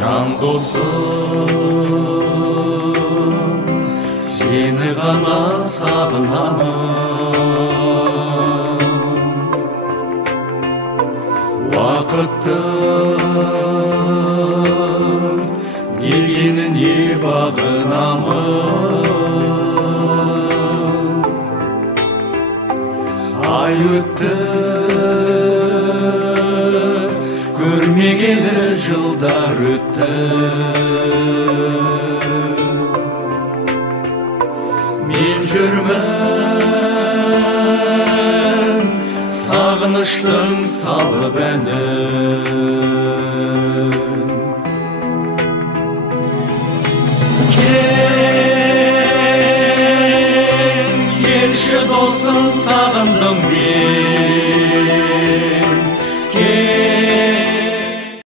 жан досым, сені ғана сағынамын. Уақыттың дегеніне бағынамын. Ай өтті, көрмегелі жылдар өтті. Мен жүрмін сағыныштың салып әні.